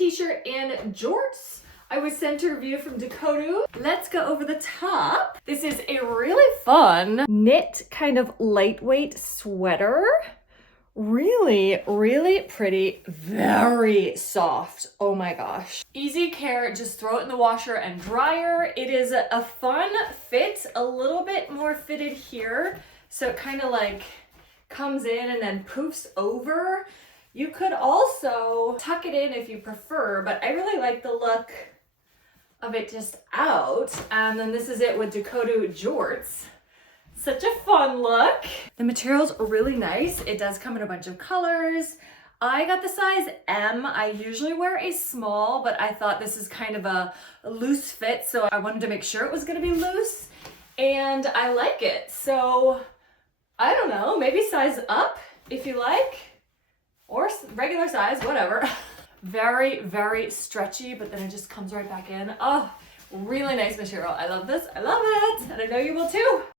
t-shirt and jorts. I was sent a review from Dokotoo. Let's go over the top. This is a really fun knit kind of lightweight sweater. Really, really pretty, very soft. Oh my gosh. Easy care, just throw it in the washer and dryer. It is a fun fit, a little bit more fitted here. So it kind of like comes in and then poofs over. You could also tuck it in if you prefer, but I really like the look of it just out. And then this is it with Dokotoo jorts. Such a fun look. The material's really nice. It does come in a bunch of colors. I got the size M. I usually wear a small, but I thought this is kind of a loose fit, so I wanted to make sure it was gonna be loose, and I like it. So, I don't know, maybe size up if you like, or regular size, whatever. Very, very stretchy, but then it just comes right back in. Oh, really nice material. I love this, I love it, and I know you will too.